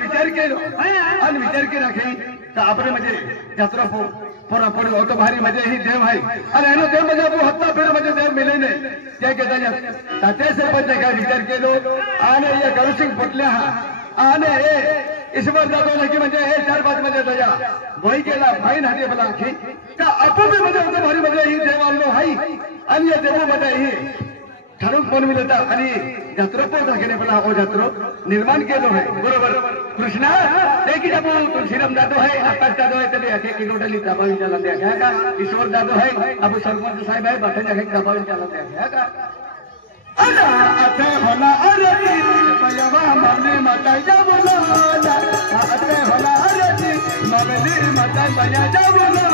विचार केलो आणि विचार के राखे तर आपण म्हणजे जत्रा पोरा पोरी होतो भारी म्हणजे ही देव आहे आणि ह्यानं देव म्हणजे आपण हप्ता फेर म्हणजे देव मिले नाही त्या घेता तात्या सरपंच काय विचार केलो आणि या गरुसिंग फुटल्या हा आणि हे ईश्वर जातो ना की म्हणजे हे 4-5 म्हणजे दया वही केला भाई नादी बला की का आपू बी म्हणजे होतो भारी म्हणजे ही देव आणलो हाई आणि या देव म्हणजे ही ठरवून बनविलं आणि जत्रोपो दाखवणे मला हो जत्रो निर्माण केलो आहे बरोबर कृष्णा देखील आपण तुलसीराम जातो आहे आकाश जातो आहे तरी एक किलोटली दबावी चला द्या का ईश्वर जातो आहे आपण सरपंच साहेब आहे बाटा जागे दबावी चला द्या का अरे होला अरे पयवा मामली माता जा बोला अरे होला अरे मामली माता बया जा बोला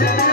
देवी